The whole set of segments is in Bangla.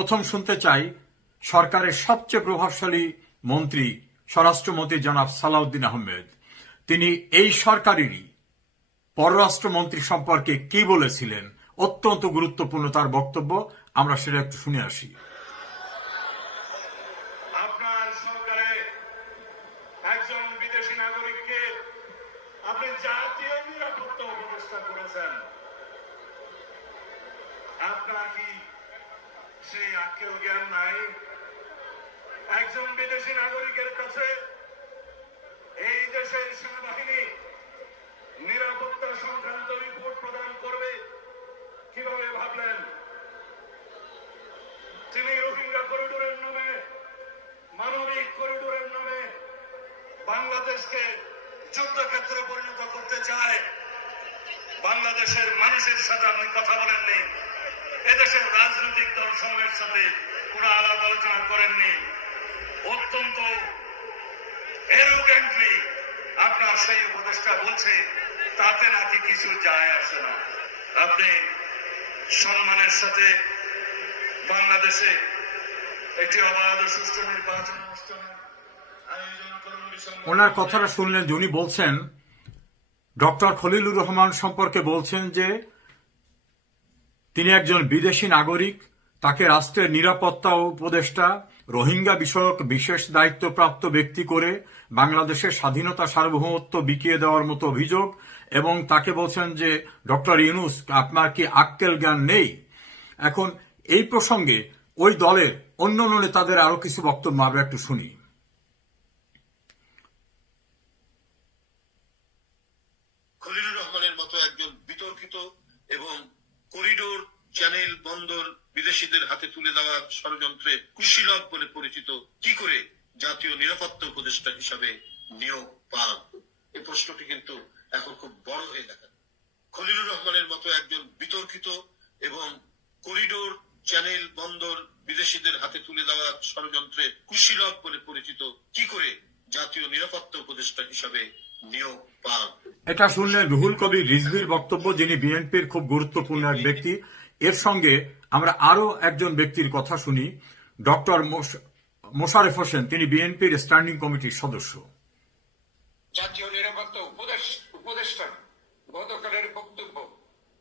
প্রথম শুনতে চাই সরকারের সবচেয়ে প্রভাবশালী মন্ত্রী স্বরাষ্ট্রমন্ত্রী জনাব সালাউদ্দিন আহমেদ তিনি এই সরকারেরই পররাষ্ট্রমন্ত্রী সম্পর্কে কি বলেছিলেন। অত্যন্ত গুরুত্বপূর্ণ তার বক্তব্য, আমরা সেটা একটু শুনে আসি। আপনার সরকারে একজন বিদেশি নাগরিককে আপনি জাতীয় নিরাপত্তা উপদেষ্টা করেছেন। আপনার কি সেই আক্কেল জ্ঞান নাই? একজন বিদেশি নাগরিকের কাছে এই দেশের সেনাবাহিনী নিরাপত্তা সংক্রান্ত রিপোর্ট প্রদান করবে কিভাবে ভাবলেন? তিনি রোহিঙ্গা করিডোরের নামে, মানবিক করিডোরের নামে বাংলাদেশকে যুদ্ধক্ষেত্রে পরিণত করতে চায়। বাংলাদেশের মানুষের সাথে আপনি কথা বলেননি, এদেশের রাজনৈতিক দল সমূহের সাথে কোন আলাপ আলোচনা করেননি। অত্যন্ত এরোগেন্টলি আপনার সেই উপদেষ্টা বলছে তাতে নাকি কিছু যায় আসে না। আপনি সম্মানের সাথে বাংলাদেশে একটি অবাধ ও সুষ্ঠু নির্বাচন অনুষ্ঠানের আয়োজন করুন। ওনার কথাটা শুনলেন যে উনি বলছেন, ডক্টর খলিলুর রহমান সম্পর্কে বলছেন যে তিনি একজন বিদেশি নাগরিক, তাকে রাষ্ট্রের নিরাপত্তা উপদেষ্টা, রোহিঙ্গা বিষয়ক বিশেষ দায়িত্বপ্রাপ্ত ব্যক্তি করে বাংলাদেশের স্বাধীনতা সার্বভৌমত্ব বিকিয়ে দেওয়ার মতো অভিযোগ, এবং তাকে বলছেন যে ডক্টর ইউনূস আপনার কি আক্কেল জ্ঞান নেই। এখন এই প্রসঙ্গে ওই দলের অন্য নেতাদের আরো কিছু বক্তব্য আমরা একটু শুনি। খলিলুর রহমানের মতো একজন বিতর্কিত এবং করিডোর, চ্যানেল, বন্দর বিদেশিদের হাতে তুলে দেওয়ার ষড়যন্ত্রে কুশীলব বলে পরিচিত কি করে জাতীয় নিরাপত্তা উপদেষ্টা হিসাবে নিয়োগ পান? এই প্রশ্নটি কিন্তু এখন খুব বড় হয়ে দেখা। খলিলুর রহমানের মতো একজন বিতর্কিত এবং করিডোর, চ্যানেল, বন্দর বিদেশিদের হাতে তুলে দেওয়ার ষড়যন্ত্রে কুশীলব বলে পরিচিত কি করে জাতীয় নিরাপত্তা উপদেষ্টা হিসাবে নিয়োগ পান? এটা শুনলেন রুহুল কবির রিজভির বক্তব্য, যিনি বিএনপির খুব গুরুত্বপূর্ণ এক ব্যক্তি। এর সঙ্গে আমরা আরো একজন ব্যক্তির কথা শুনি, ডক্টর মোশাররফ হোসেন, তিনি বিএনপির স্ট্যান্ডিং কমিটির সদস্য। জাতীয় নিরাপত্তা উপদেষ্টা গতকালের বক্তব্য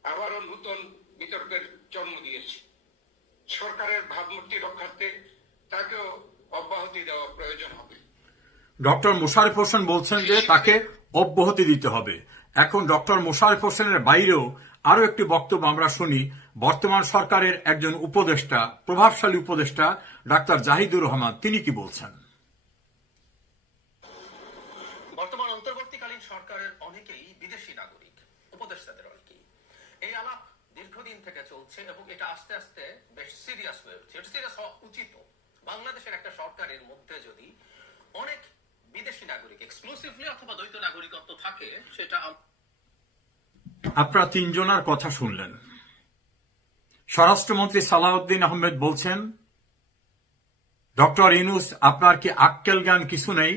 আবারও নতুন বিতর্কের জন্ম দিয়েছে। সরকারের ভাবমূর্তি রক্ষার্থে তাকেও অব্যাহতি দেওয়া প্রয়োজন হবে। ডক্টর মোশাররফ হোসেন বলছেন যে তাকে অব্যাহতি দিতে হবে। এখন ডক্টর মোশাররফ হোসেনের বাইরেও আরো একটি বক্তব্য আমরা শুনি, বর্তমান সরকারের একজন উপদেষ্টা, প্রভাবশালী উপদেষ্টা ডাক্তার জাহিদুর রহমান, তিনি কি বলছেন। বর্তমান অন্তর্বর্তীকালীন সরকারের অনেকেই বিদেশি নাগরিক, উপদেষ্টাদের অনেকেই। এই আলাপ দীর্ঘদিন থেকে চলছে এবং এটা আস্তে আস্তে বেশ সিরিয়াস হয়ে উঠছে। এটা সিরিয়াস হওয়া উচিত। বাংলাদেশের একটা সরকারের মধ্যে যদি অনেক বিদেশি নাগরিক এক্সক্লুসিভলি অথবা দ্বৈত নাগরিকত্ব থাকে, সেটা আপনারা তিনজনের কথা শুনলেন। স্বরাষ্ট্রমন্ত্রী সালাউদ্দিন আহমেদ বলছেন, ডক্টর ইউনূস আপনার কি আক্কেল জ্ঞান কিছু নেই?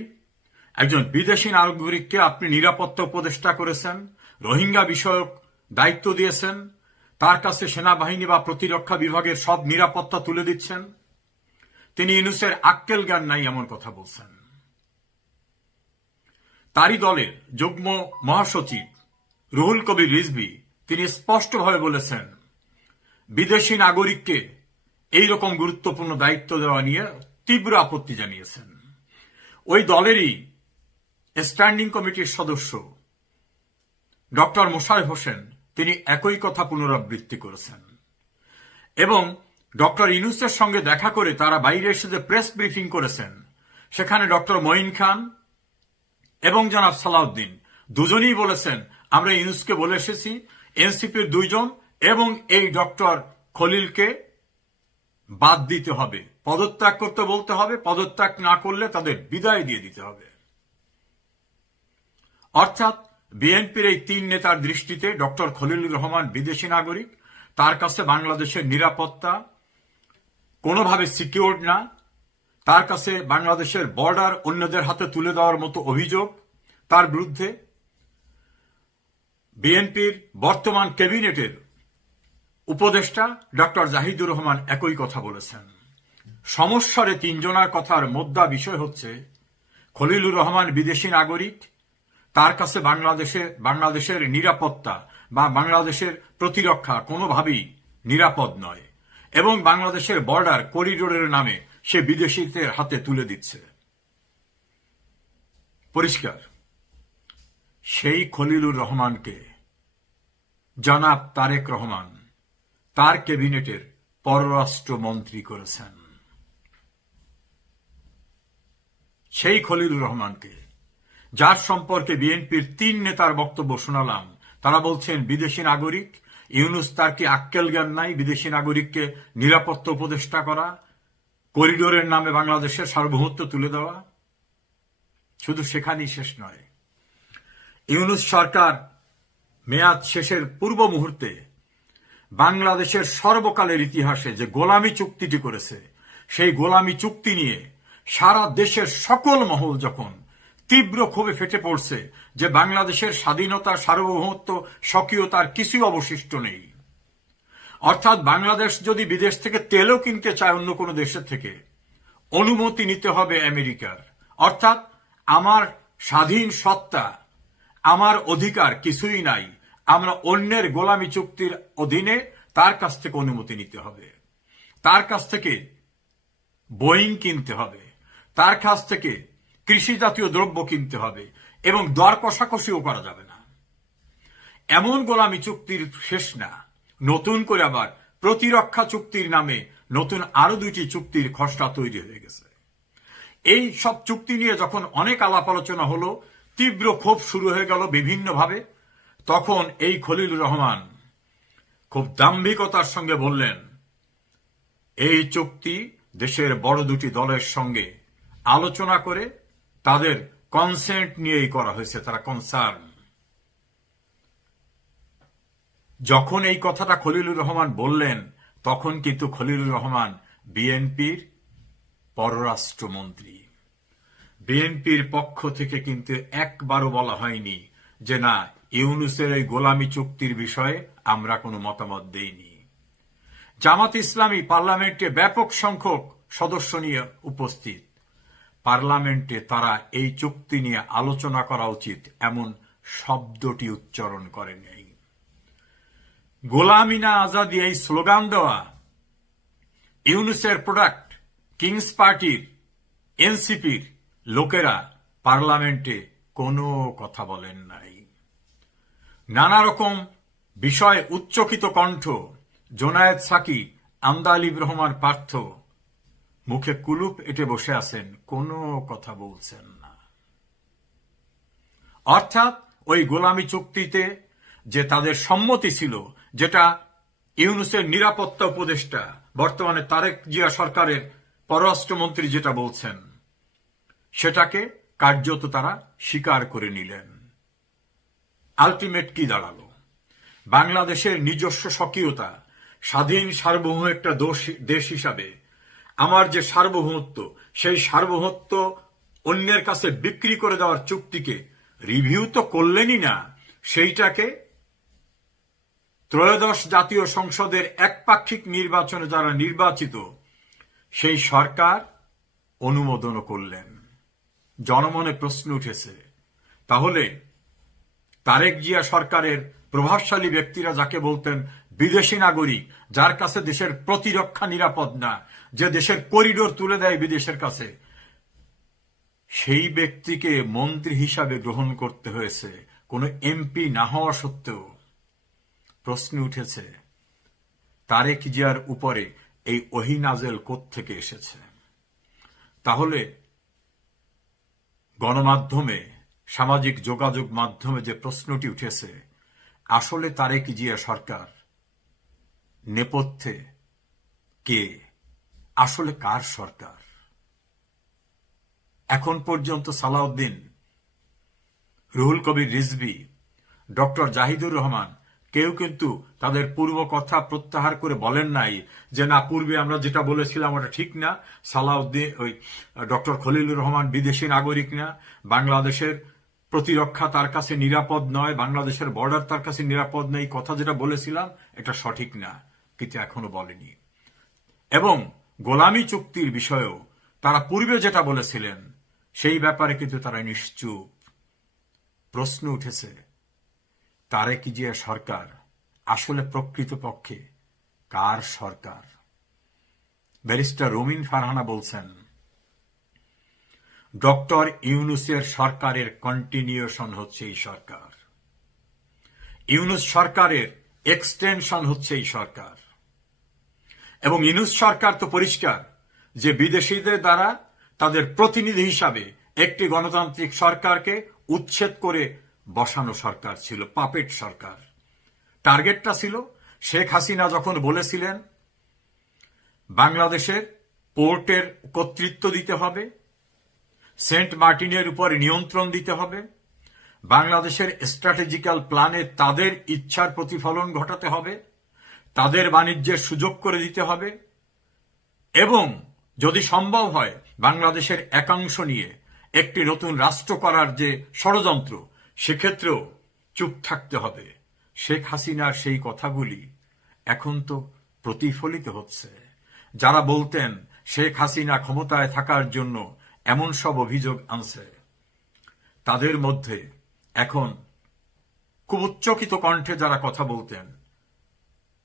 একজন বিদেশি নাগরিককে আপনি নিরাপত্তা উপদেষ্টা করেছেন, রোহিঙ্গা বিষয়ক দায়িত্ব দিয়েছেন, তার কাছে সেনাবাহিনী বা প্রতিরক্ষা বিভাগের সব নিরাপত্তা তুলে দিচ্ছেন। তিনি ইউনূসের আক্কেল জ্ঞান নাই এমন কথা বলছেন। তারই দলের যুগ্ম মহাসচিব রুহুল কবির রিজভী তিনি স্পষ্টভাবে বলেছেন, বিদেশি নাগরিককে এইরকম গুরুত্বপূর্ণ দায়িত্ব দেওয়া নিয়ে তীব্র আপত্তি জানিয়েছেন। ওই দলেরই স্ট্যান্ডিং কমিটির সদস্য ডক্টর মোশাররফ হোসেন তিনি একই কথা পুনরাবৃত্তি করেছেন, এবং ডক্টর ইউনূসের সঙ্গে দেখা করে তারা বাইরে এসে যে প্রেস ব্রিফিং করেছেন, সেখানে ডক্টর মঈন খান এবং জনাব সালাউদ্দিন দুজনেই বলেছেন, আমরা ইউনূসকে বলে এসেছি এনসিপির দুইজন এবং এই ডক্টর খলিলকে বাদ দিতে হবে, পদত্যাগ করতে বলতে হবে, পদত্যাগ না করলে তাদের বিদায় দিয়ে দিতে হবে। অর্থাৎ বিএনপির এই তিন নেতার দৃষ্টিতে ডক্টর খলিলুর রহমান বিদেশি নাগরিক, তার কাছে বাংলাদেশের নিরাপত্তা কোনোভাবে সিকিউরড না, তার কাছে বাংলাদেশের বর্ডার অন্যদের হাতে তুলে দেওয়ার মতো অভিযোগ তার বিরুদ্ধে। বিএনপির বর্তমান ক্যাবিনেটের উপদেষ্টা ডক্টর জাহিদুর রহমান একই কথা বলেছেন। সমস্বরে তিনজনার কথার মোদ্দা বিষয় হচ্ছে খলিলুর রহমান বিদেশি নাগরিক, তার কাছে বাংলাদেশের নিরাপত্তা বা বাংলাদেশের প্রতিরক্ষা কোনোভাবেই নিরাপদ নয় এবং বাংলাদেশের বর্ডার করিডোরের নামে সে বিদেশিদের হাতে তুলে দিচ্ছে। পরিষ্কার, সেই খলিলুর রহমানকে জনাব তারেক রহমান তার ক্যাবিনেটের পররাষ্ট্রমন্ত্রী করেছেন। সেই খলিলুর রহমানকে, যার সম্পর্কে বিএনপির 3 নেতার বক্তব্য শোনালাম, তারা বলছেন বিদেশি নাগরিক। ইউনূস তার কি আক্কেল জ্ঞান নাই বিদেশি নাগরিককে নিরাপত্তা উপদেষ্টা করা, করিডোরের নামে বাংলাদেশের সার্বভৌমত্ব তুলে দেওয়া? শুধু সেখানেই শেষ নয়, ইউনূস সরকার মেয়াদ শেষের পূর্ব মুহূর্তে বাংলাদেশের সর্বকালের ইতিহাসে যে গোলামি চুক্তিটি করেছে, সেই গোলামি চুক্তি নিয়ে সারা দেশের সকল মহল যখন তীব্র ক্ষোভে ফেটে পড়ছে যে বাংলাদেশের স্বাধীনতা, সার্বভৌমত্ব, স্বকীয়তার কিছুই অবশিষ্ট নেই, অর্থাৎ বাংলাদেশ যদি বিদেশ থেকে তেলও কিনতে চায় অন্য কোনো দেশের থেকে, অনুমতি নিতে হবে আমেরিকার। অর্থাৎ আমার স্বাধীন সত্তা, আমার অধিকার কিছুই নাই, আমরা অন্যের গোলামি চুক্তির অধীনে তার কাছ থেকে অনুমতি নিতে হবে, তার কাছ থেকে বোয়িং কিনতে হবে, তার কাছ থেকে কৃষি জাতীয় দ্রব্য কিনতে হবে এবং দর কষাকষিও করা যাবে না। এমন গোলামি চুক্তির শেষ না, নতুন করে আবার প্রতিরক্ষা চুক্তির নামে নতুন আরো 2টি চুক্তির খসড়া তৈরি হয়ে গেছে। এই সব চুক্তি নিয়ে যখন অনেক আলাপ আলোচনা হলো, তীব্র ক্ষোভ শুরু হয়ে গেল বিভিন্নভাবে, তখন এই খলিলুর রহমান খুব দাম্ভিকতার সঙ্গে বললেন, এই চুক্তি দেশের বড় 2টি দলের সঙ্গে আলোচনা করে তাদের কনসেন্ট নিয়েই করা হয়েছে, তারা কনসার্ন। যখন এই কথাটা খলিলুর রহমান বললেন, তখন কিন্তু খলিলুর রহমান বিএনপির পররাষ্ট্রমন্ত্রী। বিএনপির পক্ষ থেকে কিন্তু একবারও বলা হয়নি যে না, ইউনূসের এই গোলামি চুক্তির বিষয়ে আমরা কোনো মতামত দেইনি। জামাত ইসলামী পার্লামেন্টে ব্যাপক সংখ্যক সদস্য নিয়ে উপস্থিত, পার্লামেন্টে তারা এই চুক্তি নিয়ে আলোচনা করা উচিত এমন শব্দটি উচ্চারণ করে নেই। গোলামি না আজাদি এই স্লোগান দেওয়া ইউনূসের প্রোডাক্ট কিংস পার্টির, এনসিপির লোকেরা পার্লামেন্টে কোনো কথা বলেন নাই। নানা রকম বিষয়ে উচ্চকিত কণ্ঠ, জোনায়েদ সাকি, আন্দালিব রহমান পার্থ মুখে কুলুপ এঁটে বসে আছেন, কোনো কথা বলছেন না। অর্থাৎ ওই গোলামি চুক্তিতে যে তাদের সম্মতি ছিল, যেটা ইউনূসের নিরাপত্তা উপদেষ্টা বর্তমানে তারেক জিয়া সরকারের পররাষ্ট্রমন্ত্রী যেটা বলছেন, সেটাকে কার্যত তারা স্বীকার করে নিলেন। আলটিমেট কি দাঁড়ালো? বাংলাদেশের নিজস্ব স্বকীয়তা, স্বাধীন সার্বভৌম একটা দেশ হিসাবে আমার যে সার্বভৌমত্ব, সেই সার্বভৌমত্ব অন্যের কাছে বিক্রি করে দেওয়ার চুক্তিকে রিভিউ তো করলেনই না, সেইটাকে ত্রয়োদশ জাতীয় সংসদের একপাক্ষিক নির্বাচনে যারা নির্বাচিত, সেই সরকার অনুমোদনও করলেন। জনমনে প্রশ্ন উঠেছে, তাহলে তারেক জিয়া সরকারের প্রভাবশালী ব্যক্তিরা যাকে বলতেন বিদেশি নাগরিক, যার কাছে দেশের প্রতিরক্ষা নিরাপদ না, যে দেশের করিডোর তুলে দেয় বিদেশের কাছে, সেই ব্যক্তিকে মন্ত্রী হিসাবে গ্রহণ করতে হয়েছে কোনো এমপি না হওয়া সত্ত্বেও। প্রশ্ন উঠেছে, তারেক জিয়ার উপরে এই ওহী নাজেল কোত্থেকে এসেছে? তাহলে গণমাধ্যমে, সামাজিক যোগাযোগ মাধ্যমে যে প্রশ্নটি উঠেছে, আসলে তারেক জিয়া সরকার নেপথ্যে কে? আসলে কার সরকার? এখন পর্যন্ত সালাউদ্দিন, রুহুল কবির রিজভী, ডক্টর জাহিদুর রহমান কেউ কিন্তু তাদের পূর্ব কথা প্রত্যাহার করে বলেন নাই যে না, পূর্বে আমরা যেটা বলেছিলাম ওটা ঠিক না, সালাউদ্দিন ডক্টর খলিলুর রহমান বিদেশি নাগরিক না, বাংলাদেশের প্রতিরক্ষা তার কাছে নিরাপদ নয়, বাংলাদেশের বর্ডার তার কাছে নিরাপদ নেই, কথা যেটা বলেছিলাম এটা সঠিক না। কিন্তু এখনো বলেনি। এবং গোলামি চুক্তির বিষয়েও তারা পূর্বে যেটা বলেছিলেন সেই ব্যাপারে কিন্তু তারা নিশ্চুপ। প্রশ্ন উঠেছে, তারেক জিয়া সরকার আসলে প্রকৃতপক্ষে কার সরকার? ব্যারিস্টার রুমিন ফারহানা বলছেন, ডক্টর ইউনূসের সরকারের কন্টিনিউশন হচ্ছে এই সরকার। ইউনূস সরকারের এক্সটেনশন হচ্ছে এই সরকার। এবং ইউনূস সরকার তো পরিষ্কার যে বিদেশিদের দ্বারা তাদের প্রতিনিধি হিসাবে একটি গণতান্ত্রিক সরকারকে উচ্ছেদ করে বসানো সরকার ছিল, পাপেট সরকার। টার্গেটটা ছিল শেখ হাসিনা যখন বলেছিলেন বাংলাদেশের পোর্টের কর্তৃত্ব দিতে হবে, সেন্ট মার্টিনের উপর নিয়ন্ত্রণ দিতে হবে, বাংলাদেশের স্ট্র্যাটেজিক্যাল প্ল্যানে তাদের ইচ্ছার প্রতিফলন ঘটাতে হবে, তাদের বাণিজ্যের সুযোগ করে দিতে হবে, এবং যদি সম্ভব হয় বাংলাদেশের একাংশ নিয়ে একটি নতুন রাষ্ট্র করার যে ষড়যন্ত্র সেক্ষেত্রেও চুপ থাকতে হবে। শেখ হাসিনার সেই কথাগুলি এখন তো প্রতিফলিত হচ্ছে। যারা বলতেন শেখ হাসিনা ক্ষমতায় থাকার জন্য এমন সব অভিযোগ আনছে, তাদের মধ্যে এখন খুব উচ্চকিত কণ্ঠে যারা কথা বলতেন,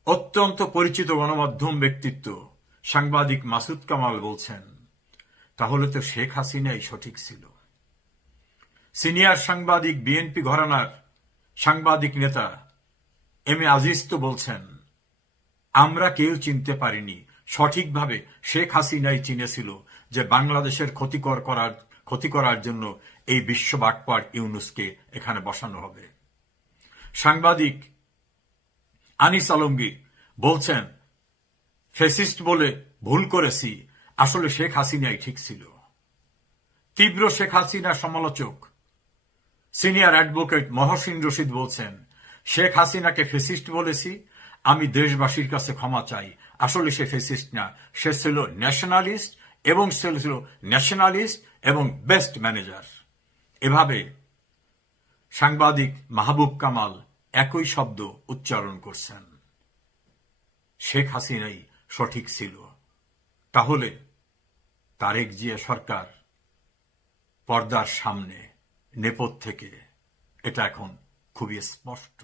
অত্যন্ত পরিচিত গণমাধ্যম ব্যক্তিত্ব সাংবাদিক মাসুদ কামাল বলছেন, তাহলে তো শেখ হাসিনাই সঠিক ছিল। সিনিয়র সাংবাদিক বিএনপি ঘরানার সাংবাদিক নেতা এম এ আজিজ তো বলছেন, আমরা কেউ চিনতে পারিনি, সঠিকভাবে শেখ হাসিনাই চিনেছিল যে বাংলাদেশের ক্ষতি করার জন্য এই বিশ্ব বাটপার ইউনূসকে এখানে বসানো হবে। সাংবাদিক আনিস আলমগীর বলছেন, ফ্যাসিস্ট বলে ভুল করেছি, আসলে শেখ হাসিনাই ঠিক ছিল। তীব্র শেখ হাসিনা সমালোচক সিনিয়র অ্যাডভোকেট মহসিন রশিদ বলছেন, শেখ হাসিনাকে ফ্যাসিস্ট বলেছি, আমি দেশবাসীর কাছে ক্ষমা চাই। আসলে সে ফ্যাসিস্ট না, সে ছিল ন্যাশনালিস্ট এবং বেস্ট ম্যানেজার। এভাবে সাংবাদিক মাহবুব কামাল একই শব্দ উচ্চারণ করছেন, শেখ হাসিনাই সঠিক ছিল। তাহলে তারেক জিয়া সরকার পর্দার সামনে, নেপথ্য থেকে, এটা এখন খুবই স্পষ্ট।